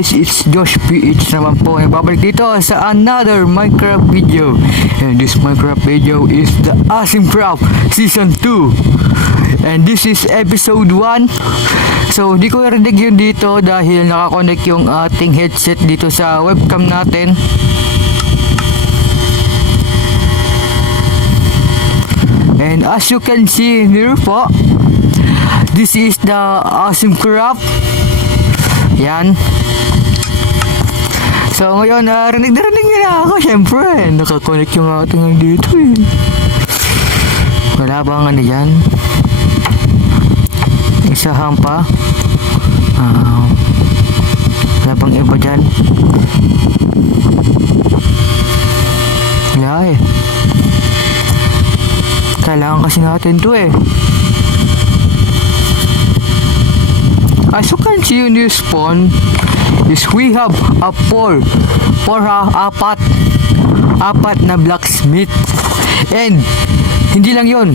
guys, it's Josh PH naman po. Babalik dito sa another Minecraft video. And this Minecraft video is the Awesome Craft Season 2. And this is episode 1. So hindi ko narinig yun dito dahil nakakonect yung ating headset dito sa webcam natin. And as you can see here po, this is the Awesome Craft. Yan. So ngayon, rinig na nila ako. Siyempre, nakakonect yung ating dito eh. Wala bang ano yan? Isahan pa. Wala bang iba dyan? Wala eh. Kailangan kasi natin to eh. As you can see in this spawn is we have a apat na blacksmith. And hindi lang yon,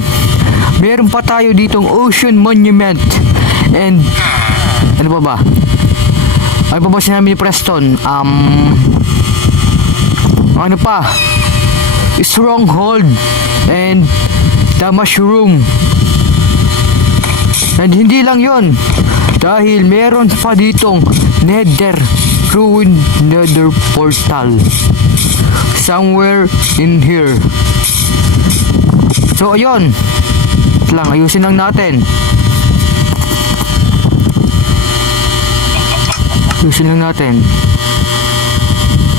meron pa tayo ditong ocean monument. And ano ba sinabi ni Preston? Ano pa, stronghold and the mushroom. And hindi lang yon, dahil meron pa ditong ruined nether portal somewhere in here. So ayun lang, ayusin lang natin.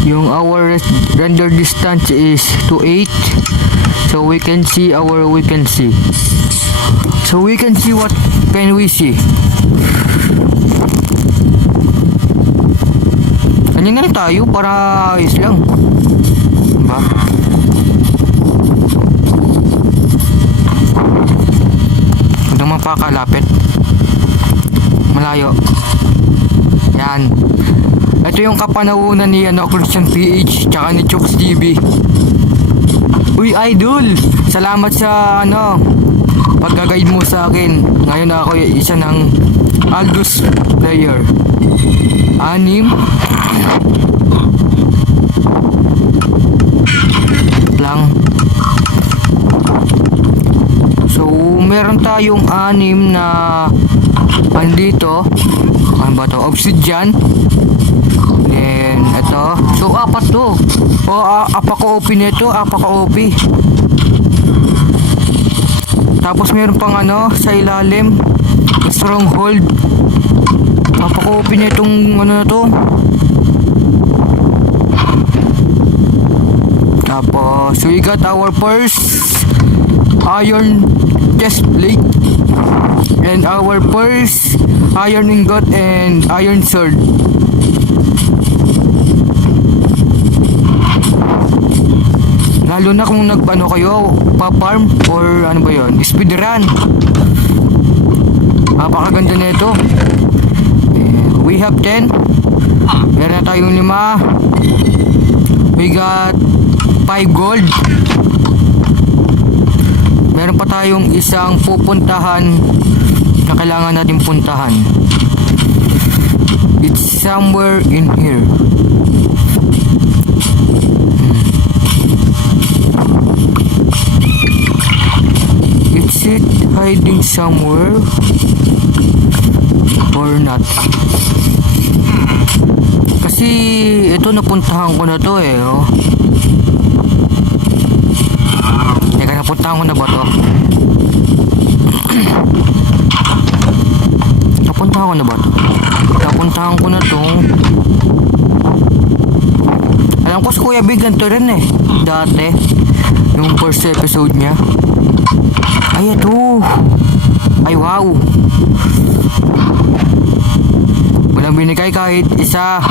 Yung our render distance is to 8, so we can see so we can see what can we see. Ganyan na tayo para ayos lang, diba? Huwag naman pakalapit, malayo. Yan, ito yung kapanahunan ni Christian PH tsaka ni Chooks TV. Uy idol, salamat sa pagka-guide mo sa akin. Ngayon ako isa ng Aldous player. 6 lang. So meron tayong 6 na andito. Ano ba to? Obsidian. Then ito. So 4 to. Apaka-OP nito. Apaka-OP. Tapos meron pang sa ilalim, stronghold. Apaka-OP na itong na to. Tapos we got our first iron chest plate and our first iron ingot and iron sword. Lalo na kung kayo pa-farm or ano ba yun, speedrun. Napakaganda na ito. We have 10. Meron na tayong 5. We got 5 gold. Meron pa tayong isang pupuntahan na kailangan natin puntahan. It's somewhere in here. Is it hiding somewhere or not? Kasi ito napuntahan ko na to eh. Teka, napuntahan ko na ba to? Napuntahan ko na to. Alam ko si Kuya Big ganito rin eh dati, yung first episode niya. Ay ito. Ay wow, walang binigay kahit isa.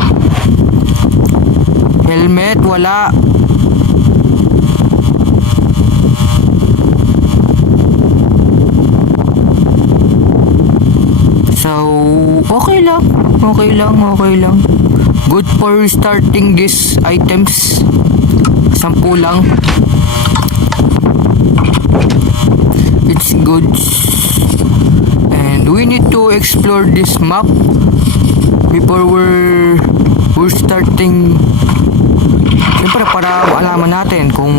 Helmet wala. So okay lang. Good for starting these items. 10 lang. It's good. And we need to explore this map before we're we're starting, siyempre para malaman natin kung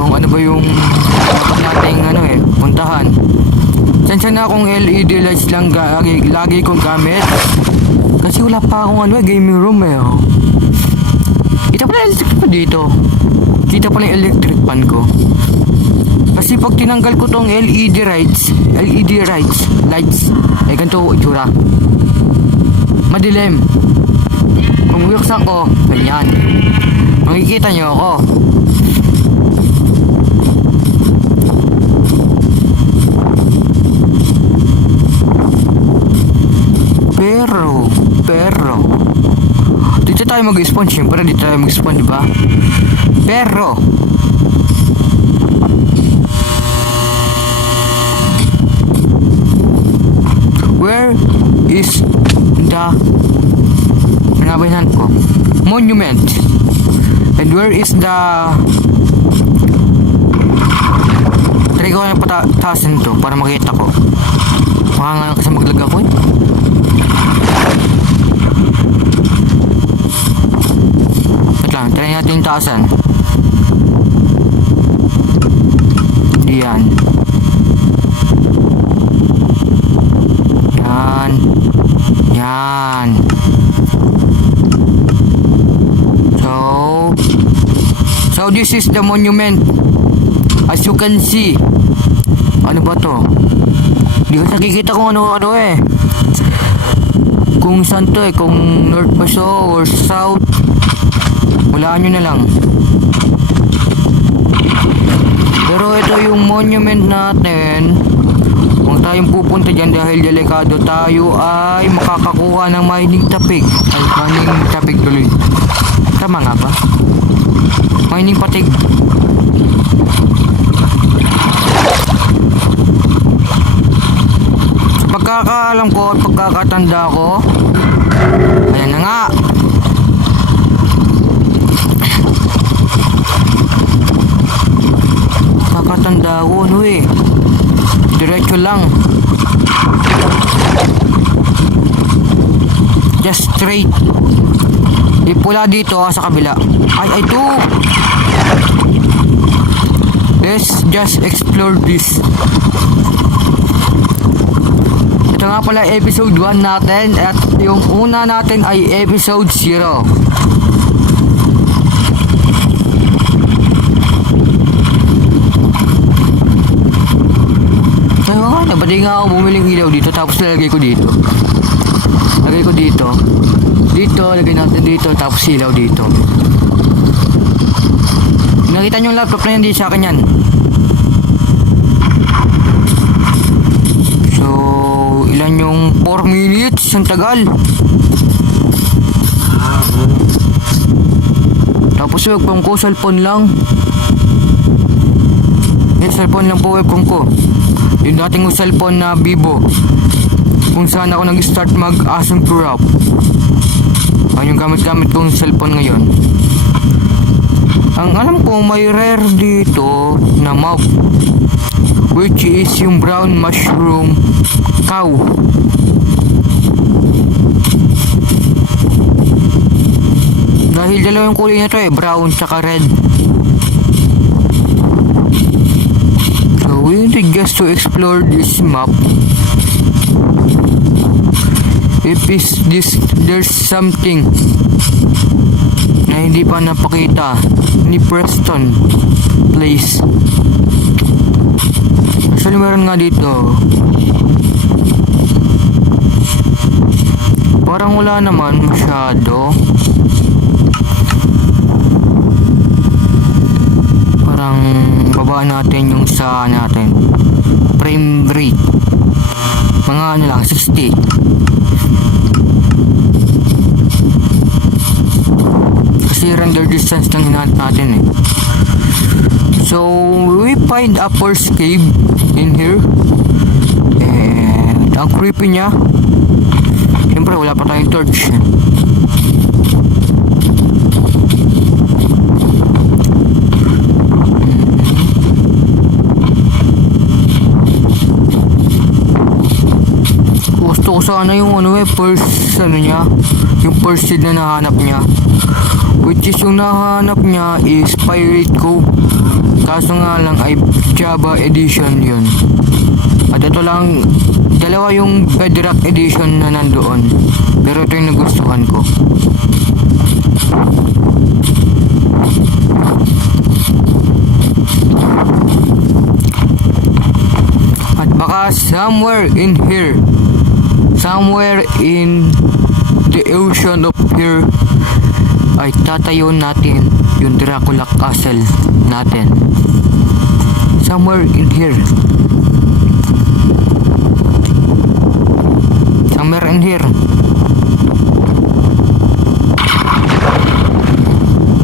ano ba yung dapat nating puntahan. Sensya na akong LED lights lang lagi kong gamit. Kasi wala pa akong gaming room oh. Kita pala electric pa dito. Kita pala yung electric pan ko. Kasi pag tinanggal ko tong LED lights, ganito itsura. Madilim. Kung buksan ko, ganyan. Makikita nyo ako. Pero dito tayo mag-spawn. Siyempre dito tayo mag-spawn, diba? Pero where is the monument? And where is the try ko na pataasin to para makita ko. Makanga kasi maglag ako Wait lang, try natin yung taasan. Yan. So this is the monument. As you can see. Ano ba to? Hindi ko nakikita kung ano kung saan to kung north ba siya or south. Walaan nyo na lang. Pero ito yung monument natin. Huwag tayong pupunta dyan dahil delikado. Tayo ay makakakuha ng mining tapig. Mining tapig tuloy. Tama nga ba? Mining patig. Pagkakaalam ko at pagkakatanda ko, ayan na nga. Pagkakatanda ko, diretso lang. Just straight. Di pula dito sa kabila. Ay, ito. Let's just explore this. Ito nga pala episode 1 natin. At yung una natin ay episode 0. Tayo nga, nabadi nga ako bumiling ilaw dito. Tapos lalagay ko dito. Lagay ko dito. Lagay natin dito. Tapos ilaw dito. Nakita nyo yung laptop na yan, di sa akin yan. So, ilan yung 4 minutes? Ang tagal. Tapos webcam ko, cellphone lang. Yung cellphone lang po webcam ko. Yung dating yung cellphone na Vivo. Kung saan ako nag-start mag-Asim Pro Rap. Yung gamit-gamit kong cellphone ngayon. Ang alam ko may rare dito na mob, which is yung brown mushroom cow. Dahil dalawa yung kulay nito brown tsaka red. So we need just to explore this map. If there's something na hindi pa napakita ni Preston Place. Actually meron nga dito. Parang wala naman masyado. Parang baba natin yung sa natin frame rate. Mga ano lang 60. Kasi render distance lang hinahanap natin So we find a first cave in here. And ang creepy niya. Siyempre wala pa tayong torch. Gusto ko ko sana yung first niya, yung first seed na nahanap niya. Which is yung nahanap niya is Pirate Cove. Kaso nga lang ay Java edition yun. At ito lang, dalawa yung Bedrock edition na nandoon. Pero ito yung nagustuhan ko. At baka somewhere in here, somewhere in the ocean of here, ay tatayo natin yung Dracula Castle natin. Somewhere in here. Somewhere in here.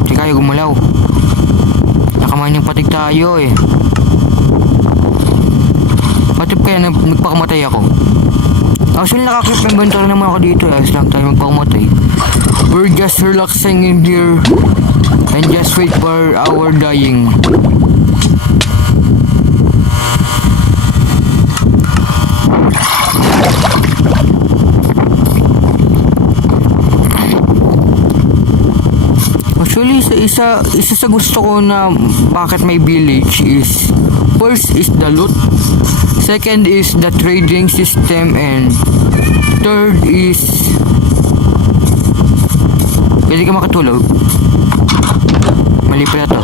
Hindi kayo gumalaw. Nakamanyang patig tayo eh. Matip kaya nagpakamatay ako. Actually nakakip inventory naman ako dito. Ayos lang tayo magpakamatay. We're just relaxing in here and just wait for our dying. Actually, isa sa gusto ko na bakit may village is first is the loot, second is the trading system, and third is pwede ka makatulog. Mali pala to.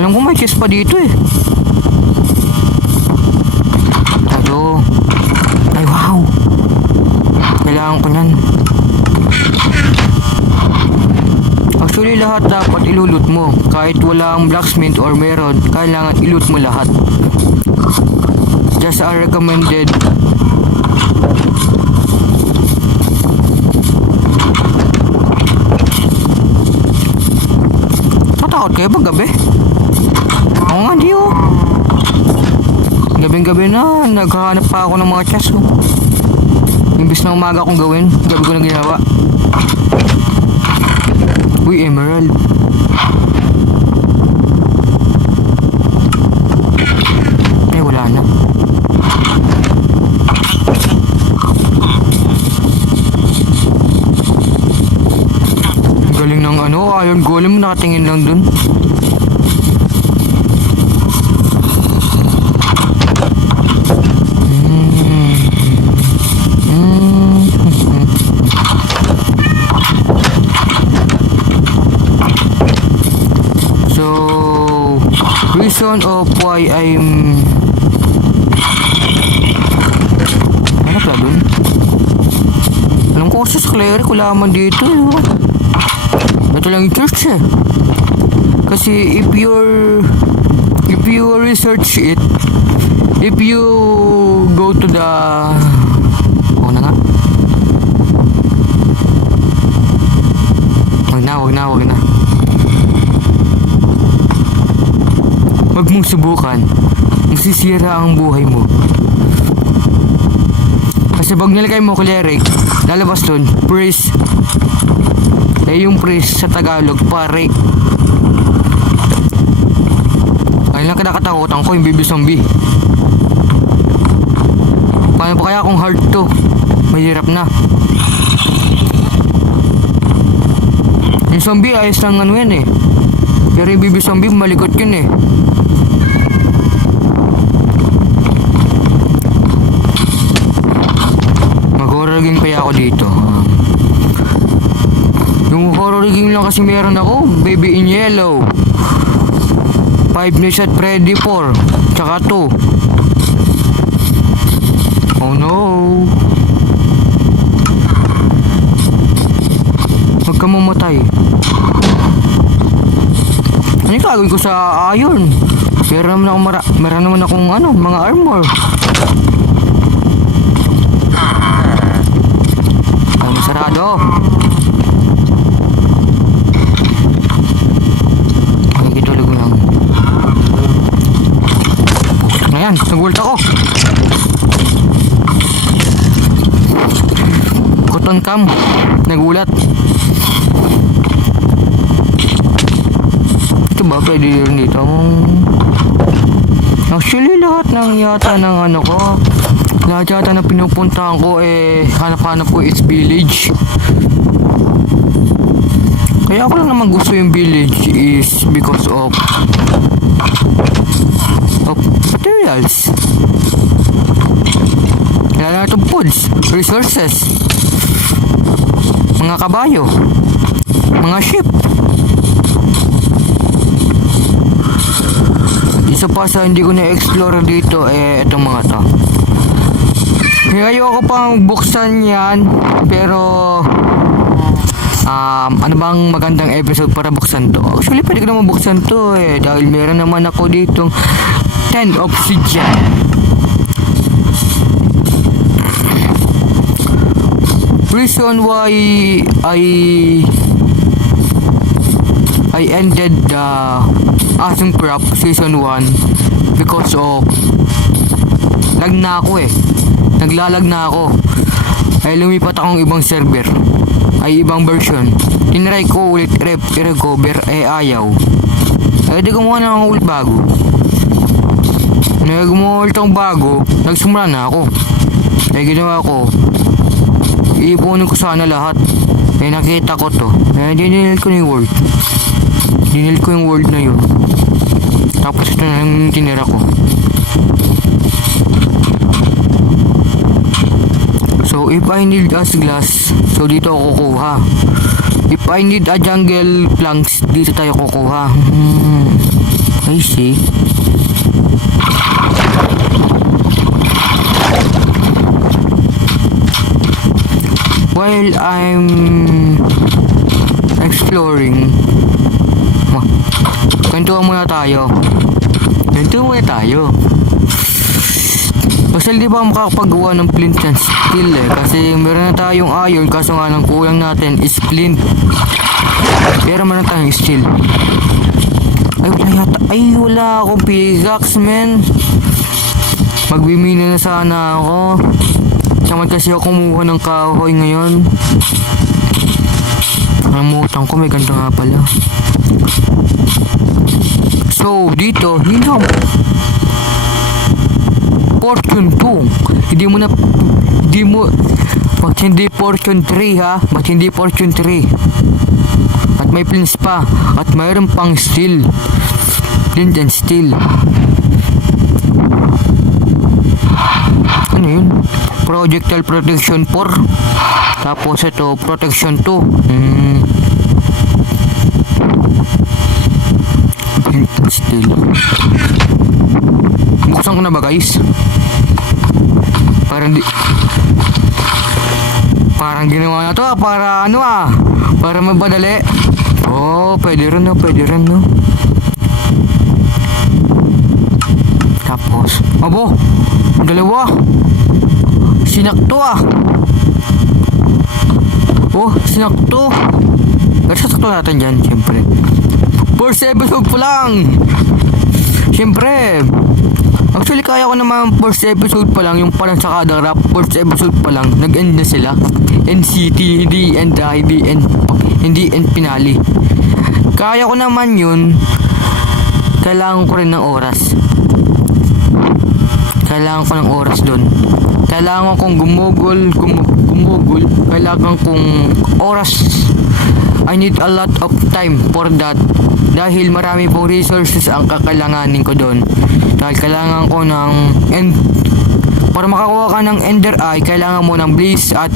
Alam ko may chest pa dito eh. Ito. Ay wow, kailangan ko nyan. Actually lahat dapat ilulot mo. Kahit walang blacksmith or meron, kailangan ilot mo lahat. Just are recommended. Matakot kayo pag gabi? Ako nga di oh. Gabing-gabi na, naghahanap pa ako ng mga chest oh. Imbis na umaga akong gawin, gabi ko na ginawa. Uy, emerald. Eh, wala na. Galing ng iron golem, nakatingin lang dun. Reason of why I'm ano pala dun? Alam ko kasi sa cleric wala man dito eh. Ito lang yung church eh. Kasi if you research it, if you go to the na nga. Wag na. Huwag mong subukan, masisira ang buhay mo. Kasi pag nilagay mo cleric, lalabas dun priest. Eh yung priest sa Tagalog, pare. Ayun lang kinakatakutan ko, yung baby zombie. Paano pa kaya kung hard to? Mahirap na. Yung zombie ayos lang yan eh. Pero yung baby zombie malikot yun eh. Mag-horror game kaya ako dito. Yung horror game lang kasi meron ako, Baby in Yellow, Five Nights at Freddy 4, tsaka 2. Oh no. Huwag ka mamatay. Ano yung gagawin ko sa iron? Meron naman akong mga armor. Ay, masarado. Nakikitulog mo lang. Ayan, nag-ult ako. Cotton cam, nagulat. Ito ba pwede rin dito? Actually lahat ng yata ng ko Lahat yata na pinupuntahan ko hanap-hanap ko is village. Kaya ako lang naman gusto yung village is because of materials. Lalo na itong foods, resources, mga kabayo, mga sheep. Isa pa sa hindi ko na-explore dito itong mga to. Ayoko pang buksan yan, pero ano bang magandang episode para buksan to? Actually pwede ko naman buksan to dahil meron naman ako ditong 10 obsidian. Reason why I ended the Awesome Craft Season 1 because of lag na ako naglalag na ako lumipat akong ibang server ibang version. Tinry ko ulit i-recover ayaw. Di gumawa na akong ulit bago. Gumawa ulit akong bago, nagsumula na ako. Ginawa ko, iipunin ko sana lahat. Nakita ko to. Dinil ko yung world. Dinil ko yung world na yun. Tapos ito na yung tinira ko. So if I need a glass, so dito ako kukuha. If I need a jungle planks, dito tayo kukuha. I see. While I'm exploring, kwentuhan muna tayo. Kasi di ba makakapagawa ng flint and steel kasi meron na tayong iron kaso nga ng kulang natin is flint. Pero meron tayong steel. Wala akong pickaxe, man. Magbimina na sana ako. Samad kasi ako kumuha ng kahoy ngayon. Namutan ko, may ganito nga pala. So dito, Fortune 2. Ba't hindi Fortune 3 ha? Ba't hindi Fortune 3? At may flint pa. At mayroon pang steel. Flint and steel. Ano yun? Projectile protection 4. Tapos ito, protection 2. Flint and steel. Buksan ko na ba guys? Parang ginawa na to para para mabadali. Pwede rin no. Tapos dalawa sinakto sinakto. Pero sasakto natin dyan syempre. First episode po lang. Syempre, actually kaya ko naman first episode pa lang, yung parang sa kada rap, first episode pa lang, nag-end na sila. NCT, hindi end finale. Kaya ko naman yun, kailangan ko rin ng oras. Kailangan ko ng oras doon. Kailangan kong gumugol, kailangan kong oras. I need a lot of time for that. Dahil marami pong resources ang kakailanganin ko doon. Dahil kailangan ko ng para makakuha ka ng ender eye, kailangan mo ng blaze at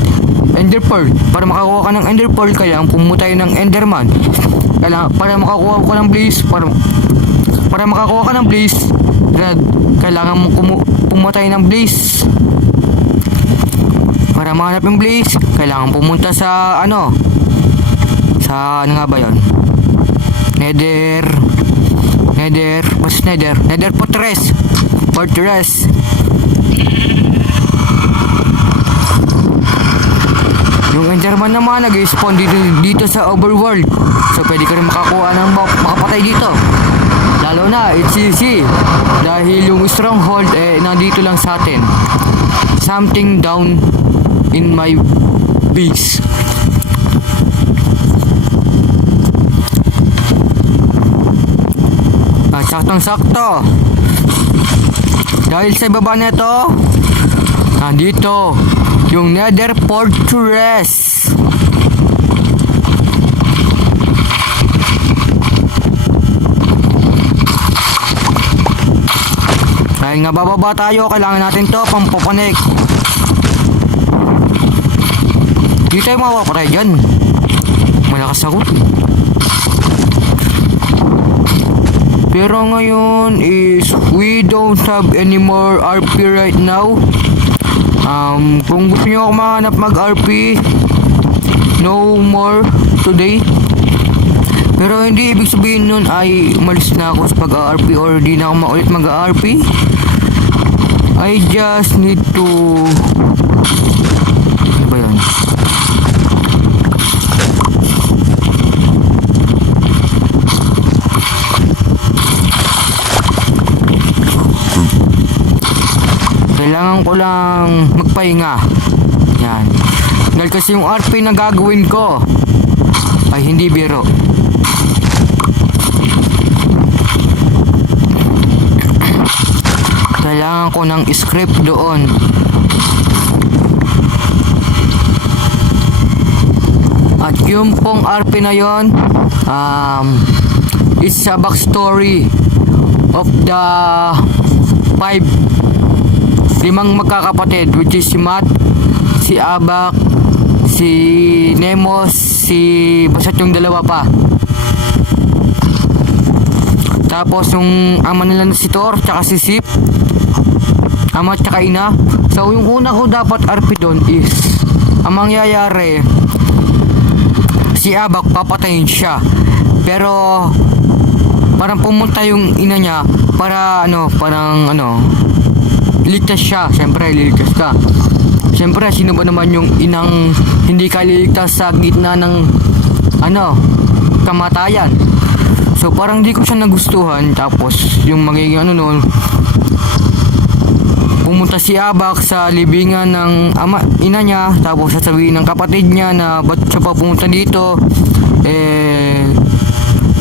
ender pearl. Para makakuha ka ng ender pearl, kailangan pumatay ng enderman. Para makakuha ko ng blaze, para makakuha ka ng blaze, kailangan mo pumatay ng blaze. Para mahanap yung blaze, kailangan pumunta sa ano nga ba yun? Nether Fortress. Yung enderman naman nag-spawn dito sa overworld. So pwede ka rin makakuha ng makapatay dito. Lalo na it's easy. Dahil yung stronghold nandito lang sa atin. Something down in my base. Saktong-sakto. Dahil sa baba nito, Nandito yung Nether Fortress. Dahil nga bababa tayo, kailangan natin to pampapanik. Hindi tayo mawapatay dyan. Malakas ako. Pero ngayon is we don't have any more RP right now. Kung gusto nyo ako mahanap mag RP, no more today. Pero hindi ibig sabihin nun ay umalis na ako sa pag-RP or di na ako maulit mag-RP. I just need to... Ano ba yan? Kailangan ko lang magpahinga. Yan. Dahil kasi yung RP na gagawin ko ay hindi biro. Kailangan ko ng script doon. At yung pong RP na yon, it's a backstory of the 5 magkakapatid, which is si Matt, si Abak, si Nemos, basat yung dalawa pa. Tapos yung ama nila na si Thor, tsaka si Sip, ama tsaka ina. So yung una ko dapat RP doon is, ang mangyayari, si Abak papatayin siya. Pero parang pumunta yung ina niya para ligtas siya. Siyempre liligtas ka. Siyempre sino ba naman yung inang hindi ka liligtas sa gitna ng kamatayan. So parang di ko siya nagustuhan. Tapos yung magiging noon, pumunta si Abak sa libingan ng ina niya. Tapos sasabihin ng kapatid niya na ba't siya pa pumunta dito.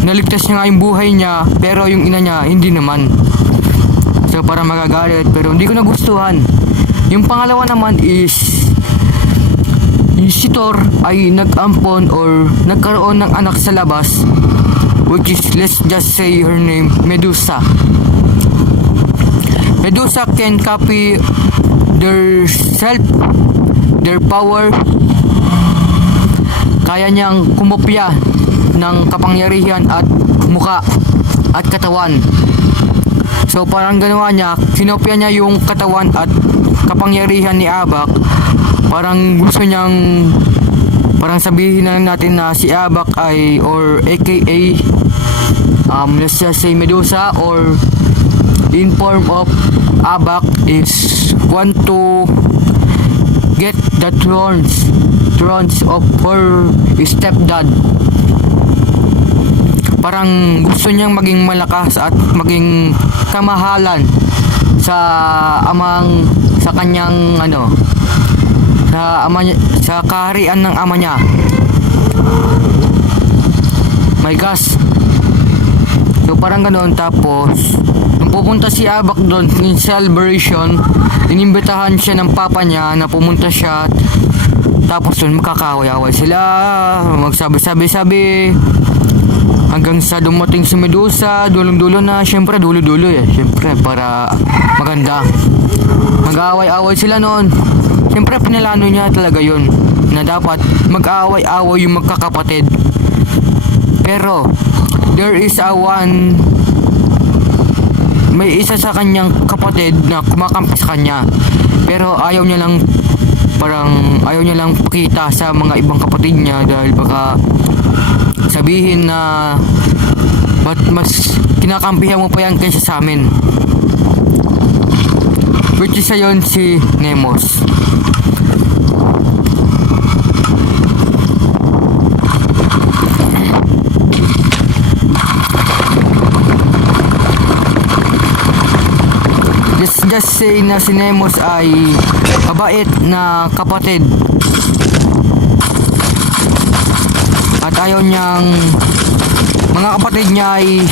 Naligtas niya nga yung buhay niya, pero yung ina niya hindi naman. So parang magagalit, pero hindi ko nagustuhan. Yung pangalawa naman is si Thor ay nag-ampon or nagkaroon ng anak sa labas, which is, let's just say her name, Medusa. Medusa can copy their self, their power. Kaya niyang kumopya ng kapangyarihan at muka at katawan. So parang ginawa niya, sinopya niya yung katawan at kapangyarihan ni Abak. Parang gusto niyang, parang sabihin na lang natin na si Abak ay, or aka let's just say Medusa, or in form of Abak, is want to get the thrones of her stepdad. Parang gusto niyang maging malakas at maging kamahalan sa kanyang sa kaharian ng ama niya. My gosh. So parang ganoon. Tapos nung pupunta si Abak doon in celebration, inimbitahan siya ng papa niya na pumunta siya. Tapos doon magkakaway-away sila, magsabi-sabi hanggang sa dumating si Medusa. Dulong-dulo na, syempre dulo-dulo syempre para maganda. Mag-aaway-away sila noon. Syempre pinalano niya talaga yon na dapat mag-aaway-away yung magkakapatid. Pero there is may isa sa kanyang kapatid na kumakampi sa kanya, pero ayaw niya lang pakita sa mga ibang kapatid niya dahil baka sabihin na ba't mas kinakampihan mo pa yan kaysa sa amin, which is ayon si Nemos. Just say na si Nemos ay mabait na kapatid at ayaw niyang mga kapatid niya ay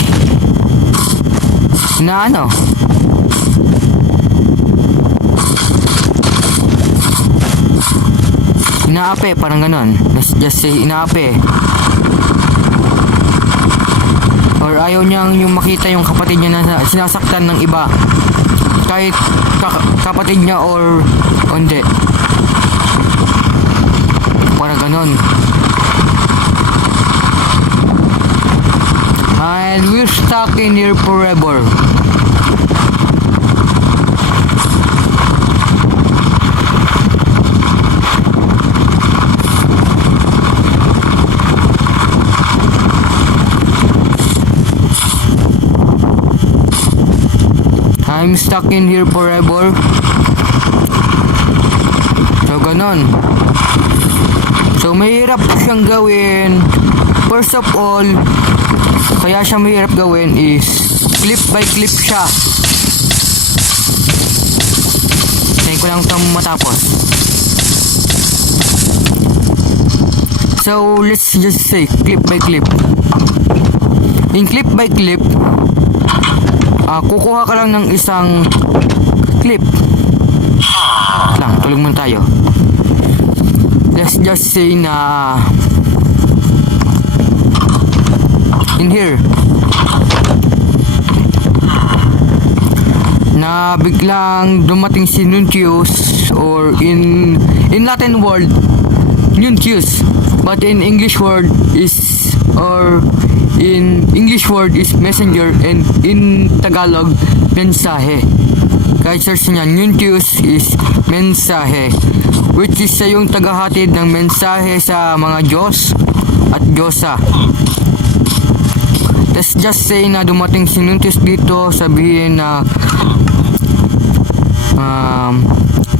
inaapi, parang ganon. Let's just say inaapi. Or ayaw niyang yung makita yung kapatid niya na sinasaktan ng iba. Kahit kapatid niya or hindi. Parang ganon. And we're stuck in here forever. I'm stuck in here forever. So ganon. So mahirap siyang gawin. First of all, kaya siya mahirap gawin is clip by clip siya. Tayo ko lang itong matapos. So let's just say clip by clip. In clip by clip, kukuha ka lang ng isang clip lang, tulog muna tayo. Let's just say na in here na biglang dumating si Nuntius, or in Latin word Nuntius, but in English word is, or in English word is messenger, and in Tagalog mensahe. Kahit search niya, Nuntius is mensahe, which is siya yung tagahatid ng mensahe sa mga Diyos at Diyosa. Let's just say na dumating si Nuntius dito, sabihin na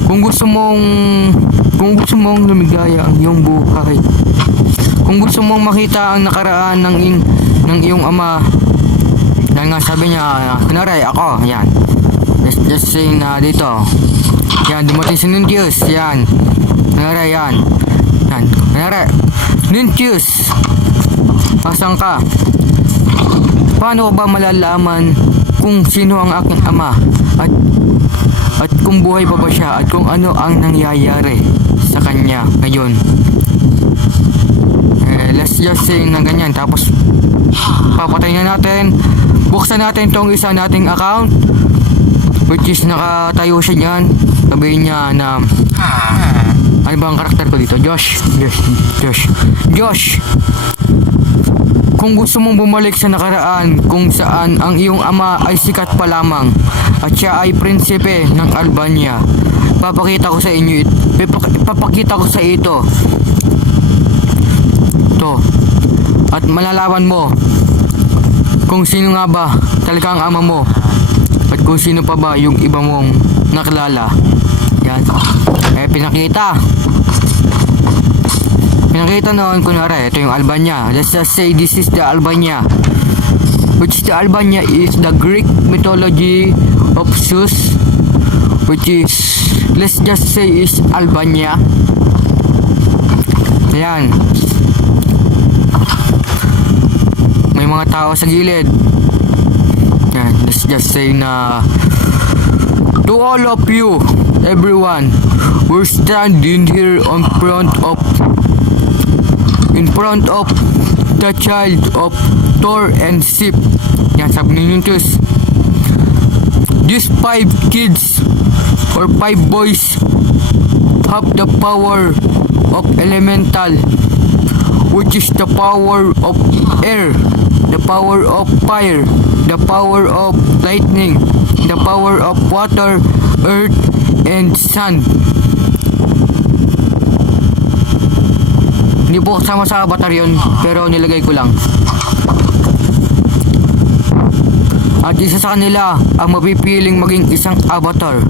kung gusto mong lumigaya ang iyong buhay, kung gusto mong makita ang nakaraan ng iyong ama, yan nga sabi niya, kunwari ako, yan, let's just say na dito, yan, dumating si Nuntius, yan, kunwari, yan, kunwari, Nuntius, asan ka? Paano ko ba malalaman kung sino ang aking ama, at kung buhay pa ba siya, at kung ano ang nangyayari sa kanya ngayon? Let's just say na ganyan. Tapos papatay na natin, buksan natin tong isa nating account, which is nakatayo siya dyan. Sabihin niya na ano ba ang karakter ko dito? Josh. Kung gusto mong bumalik sa nakaraan kung saan ang iyong ama ay sikat pa lamang at siya ay prinsipe ng Albania, papakita ko sa inyo, papakita ko sa ito to, at malalaman mo kung sino nga ba talaga ang ama mo, at kung sino pa ba yung iba mong nakilala. Yan, pinakita noon, kunwari ito yung Albania. Let's just say this is the Albania, which the Albania is the Greek mythology of Zeus, which is, let's just say, is Albania. Yan, may mga tao sa gilid. Yan, let's just say na to all of you, everyone, we're standing here in front of the child of Thor and Sif. Yan, sabi ni Nuntius, these 5 kids or 5 boys have the power of elemental, which is the power of air, the power of fire, the power of lightning, the power of water, earth, and sun. Hindi po kasama sa avatar yun, pero nilagay ko lang. At isa sa kanila ang mapipiling maging isang avatar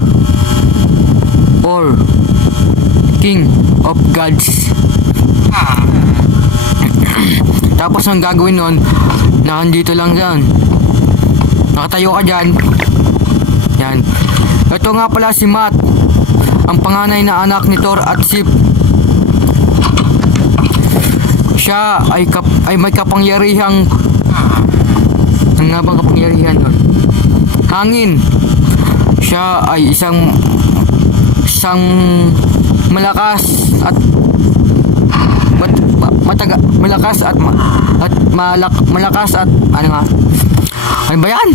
or king of gods. Tapos ang gagawin nun, nakandito lang dyan, nakatayo ka dyan. Yan, ito nga pala si Matt, ang panganay na anak ni Thor at Sif. Siya ay may kapangyarihang, ang nga bang kapangyarihan nun? Hangin. Siya ay isang malakas at malakas at malakas at ano nga? Ano ba yan?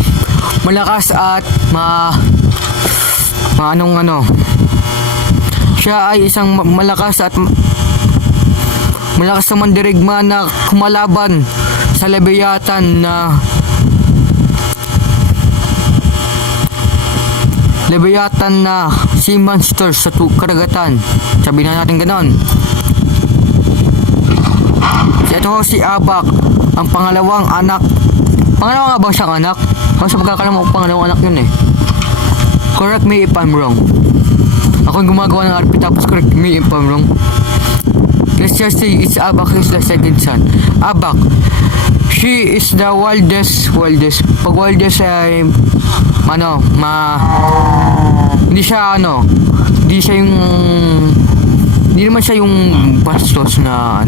Malakas at siya ay isang malakas na mandirigma na kumalaban sa Leviathan na sea monster sa karagatan. Sabihin na natin ganon. Ito si Abak, ang pangalawang anak. Pangalawang nga ba siyang anak? Kasi pagkakalam ko pangalawang anak yun eh. Correct me if I'm wrong. Ako yung gumagawa ng RP tapos correct me if I'm wrong. Let's just say it's Abak is the second son. Abak, she is the wildest. Pag wildest ay hindi naman siya yung bastos na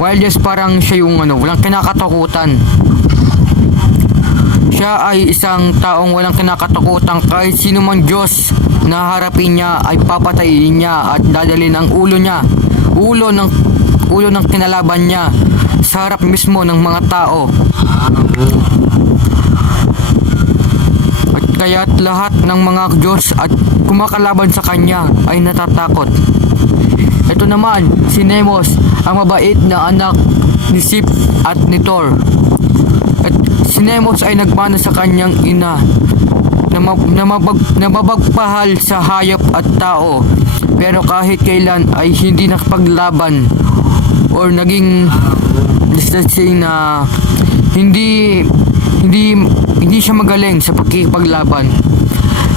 wildest, parang siya yung walang kinakatakutan. Siya ay isang taong walang kinakatakutan. Kahit sino mang Diyos na harapin niya ay papatayin niya at dadalhin ang ulo ng kinalaban niya sa harap mismo ng mga tao. At kaya't lahat ng mga Diyos at kumakalaban sa kanya ay natatakot. Ito naman si Nemos, ang mabait na anak ni Sip at ni Thor. At si Nemos ay nagmana sa kanyang ina na mabagpahal sa hayop at tao, pero kahit kailan ay hindi nakapaglaban or naging let's say na hindi siya magaling sa pagkikipaglaban,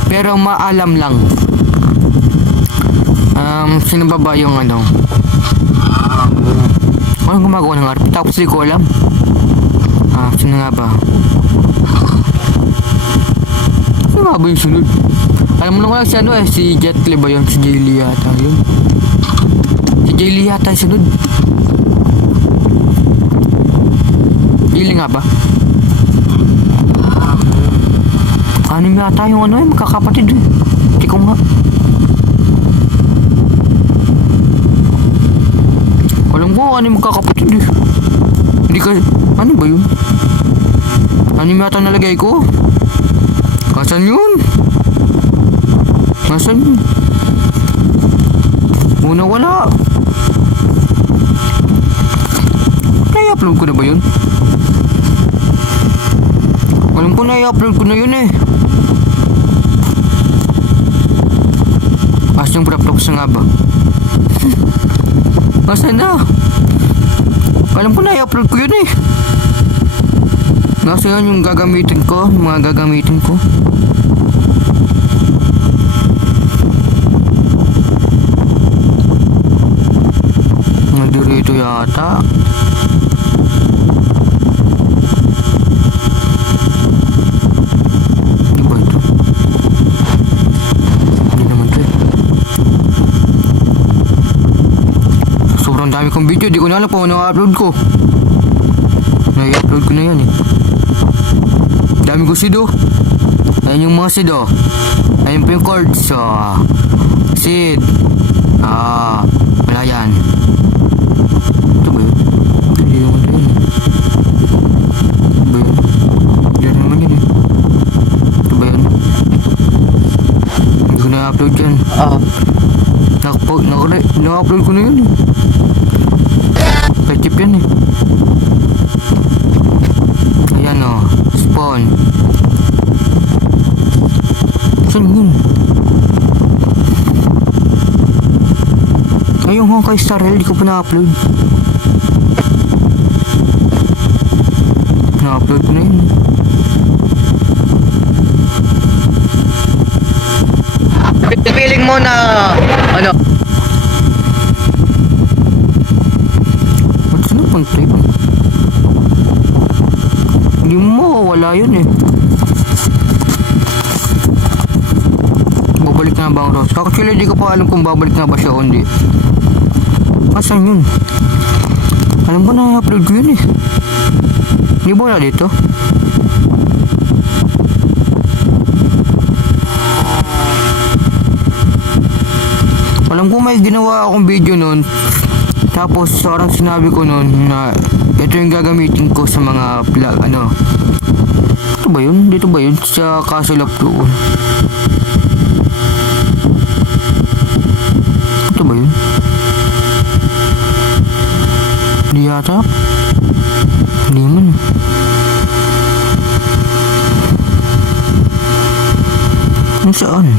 pero maalam lang. Sino ba yung anong gumagawa ng RP tapos di ko alam. Sino nga ba? Sino nga ba yung sunod? Alam mo na ko lang si Jet Li ba yun? Si Jay Lee yata yun. Si Jay Lee yata yung sunod. Jay Lee nga ba? Ano yata yung magkakapatid eh. Hindi ko nga. Alam ko ano yung magkakapatid eh. Hindi ka, ano ba yun? Ano yata nalagay ko? Kasan yun? Kasan yun? Una wala. Na-upload ko na ba yun? Alam ko na-upload ko na yun eh. As yung praptox na nga ba? Nasaan na? Alam ko na i-upload ko yun eh. Nasa yan yung gagamitin ko, mga gagamitin ko. Nadirito yata. Di ba ito? Hindi naman ito eh. Sobrang dami kong video, di ko na alam kung ano upload ko. Na-upload ko na yan eh. Dami ko sido. Ayan yung mga sido. Ayan po yung chords. So, seed. Wala yan. Ito ba yun? Hindi naman ito yun. Ito ba yun? Diyan naman yun eh. Ito ba yun? Hindi ko na-upload yan. Na-upload ko na yun eh. Kachip yan eh. Ayan o. Spawn. Saan yun? Ay, yung Honkai Star Rail, di ko pa na-upload. Na-upload ko na yun. Feeling mo na ano? Ba't saan napunta yun? Hindi mo wala yun eh. Babalik na ba ang Rose? Actually di ko pa alam kung babalik na ba siya o hindi. Asan yun? Alam ko na i-upload ko yun eh. Hindi ba wala dito? Alam ko may ginawa akong video nun. Tapos parang sinabi ko noon na ito yung gagamitin ko sa mga ano. Ito ba yun? Dito ba yun? Sa Castle of Doon. Ito ba yun? Hindi yata. Hindi man. Ano saan?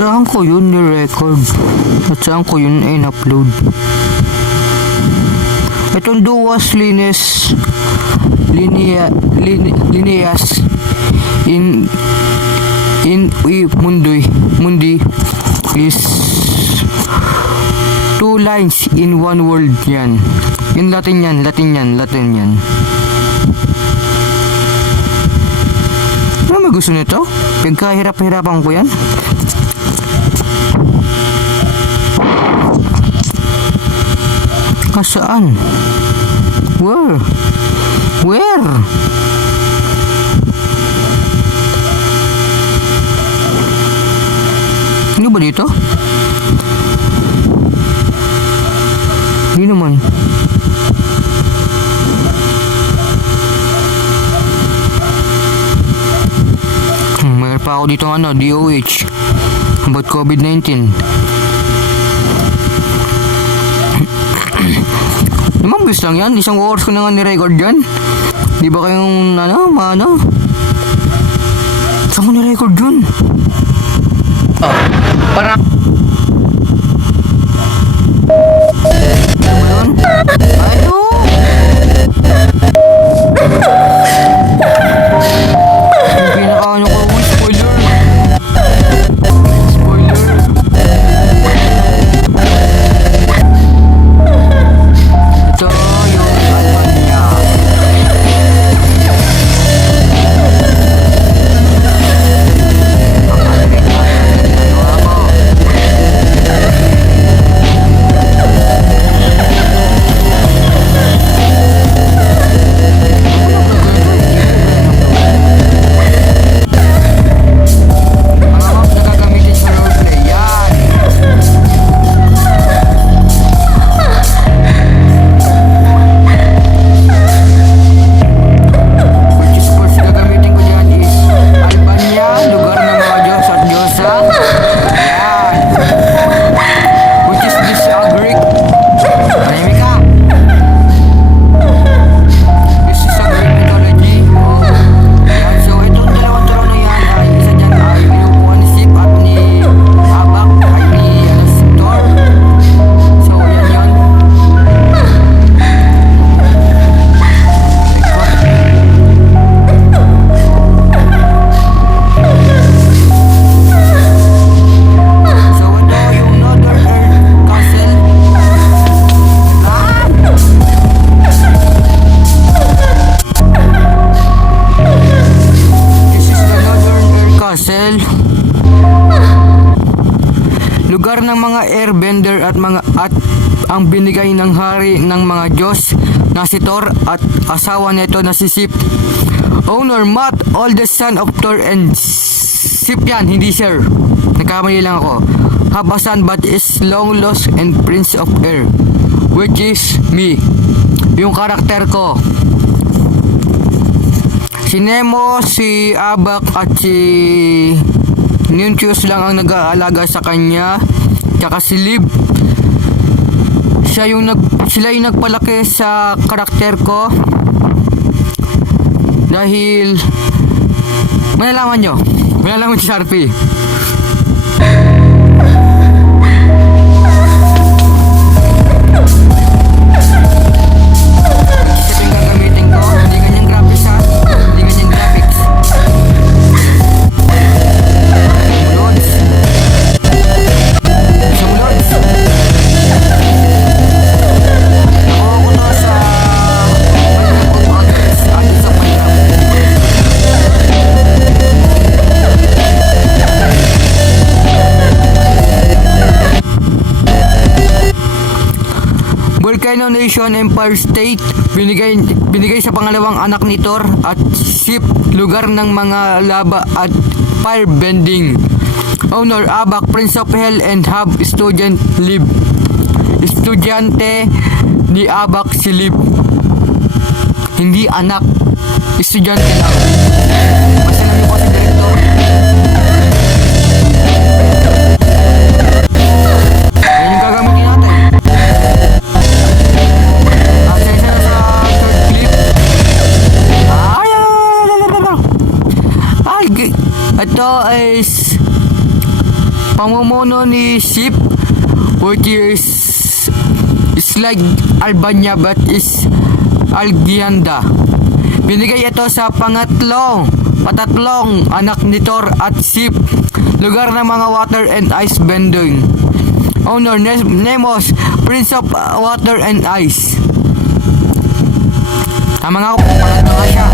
Saan ko yun ni-record? At saan ko yun ay in-upload? Itong Duas Lineas Mundi is 2 lines in 1 word yan. In Latin yan. Ano may gusto nito? Pagkahirap-hirapan ko yan. Saan? Where? Ano ba dito? Hindi naman. Mayroon pa ako dito DOH about COVID-19. Mabilis lang yan. 1 oras ko na nga ni-record yan. Di ba kayong saan ko ni-record yun? Para ano? Yung pinaka-ano ko, spoiler. Ito yung album niya. Lugar ng mga airbender at ang binigay ng hari ng mga Diyos na si Thor at asawa nito na si Sif. Owner Matt, oldest son of Thor and Sif yan, hindi sir. Nagkamali lang ako. Have a son but is long lost and prince of air, which is me. Yung karakter ko. Si Nemo, si Abak at si Nuntius lang ang nag-aalaga sa kanya, tsaka si Liv. Sila yung nagpalaki sa karakter ko. Dahil malalaman si Sharpie. Volcano Nation Empire State binigay, sa pangalawang anak ni Thor at Sif, lugar ng mga lava at fire bending. Owner Abak, Prince of Hell and Hub Student Lib. Estudyante ni Abak si Lib. Hindi anak. Estudyante lang. Masalamin po si Director. Yan yung gagamitin natin. Asa isa na sa third clip. Ito is pamumuno ni Ship, which is like Albania but is Algianda. Binigay ito sa patatlong anak ni Thor at Ship, lugar ng mga water and ice bending. Owner Nemos, Prince of Water and Ice. Tama nga ako, pangatlo nga siya.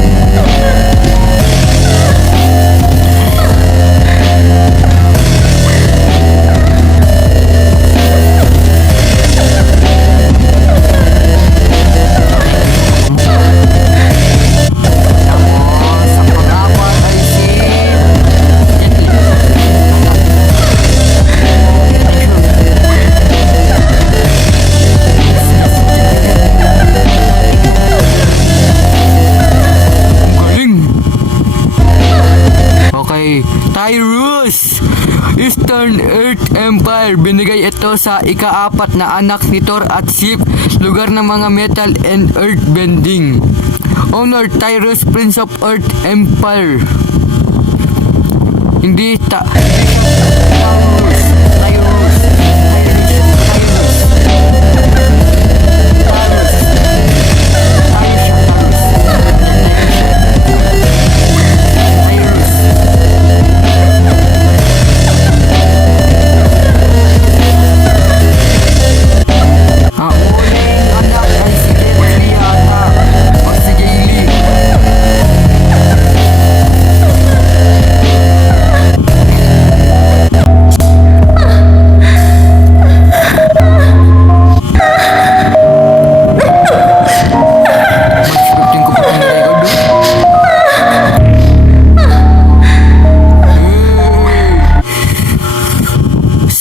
Tyrus, Eastern Earth Empire. Binigay ito sa ika-4 na anak ni Thor at Ship, lugar ng mga metal and earth bending. Owner Tyrus, Prince of Earth Empire. Hindi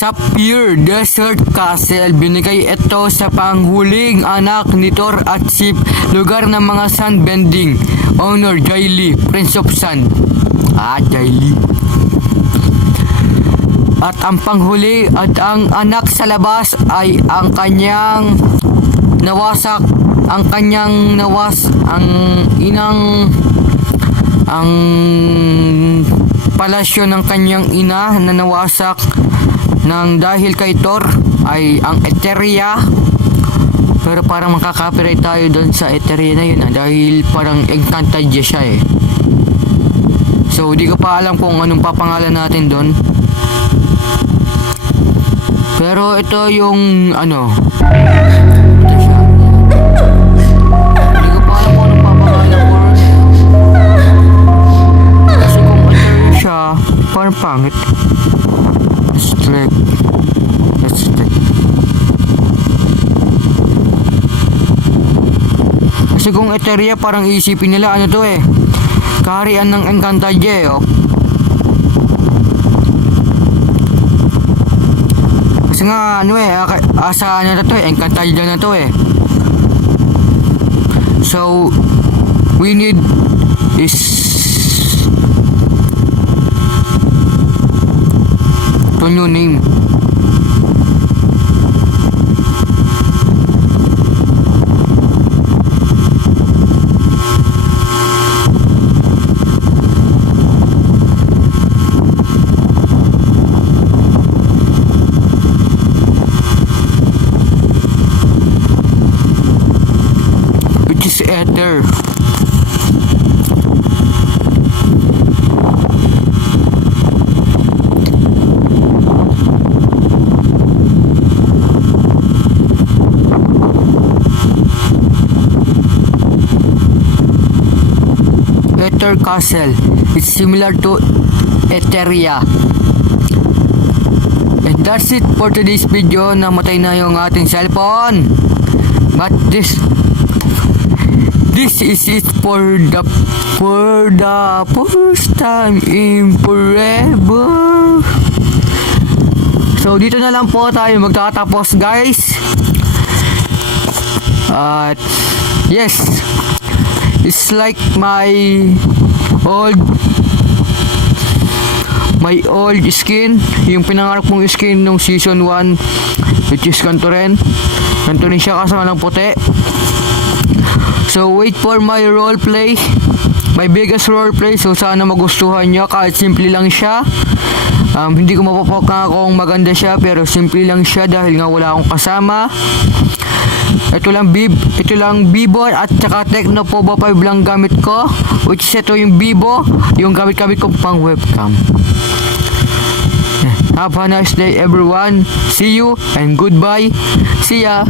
Sapphire Desert Castle. Binigay ito sa panghuling anak ni Thor at Ship, lugar ng mga sand bending. Owner Jaili, Prince of Sand. Jaili. At ang panghuli at ang anak sa labas ay ang kanyang nawasak, ang palasyo ng kanyang ina na nawasak nang dahil kay Thor ay ang Eteria. Pero parang makaka-copyright tayo doon sa Eteria na yun dahil parang Encantadia siya eh. So di ko pa alam kung anong papangalan natin doon. Pero ito yung ito siya. Di ko pa alam kung anong papangalan ko. Kasi kung Eteria siya, parang pangit. Let's check. Kasi kung Eteria parang isipin nila ano to eh, kaharian ng Encantadia eh, Kasi nga asa na to eh, Encantadia na to eh. So we need is new name. Which is Ether. Ether Castle. It's similar to Eteria. And that's it for today's video. Namatay na yung ating cellphone. But this This is it for the first time in forever. So dito na lang po tayo magtatapos, guys. At yes, it's like my old skin, yung pinangarap kong skin nung season 1, which is ganito rin siya kasama ng puti. So wait for my roleplay, my biggest roleplay. So sana magustuhan nyo, kahit simple lang siya. Hindi ko mapapaka kung maganda siya, pero simple lang siya dahil nga wala akong kasama. Ito lang Vivo at saka Tecno Pova 5 lang gamit ko, which is ito yung Vivo, yung gamit ko pang webcam. Have a nice day everyone. See you and goodbye. See ya.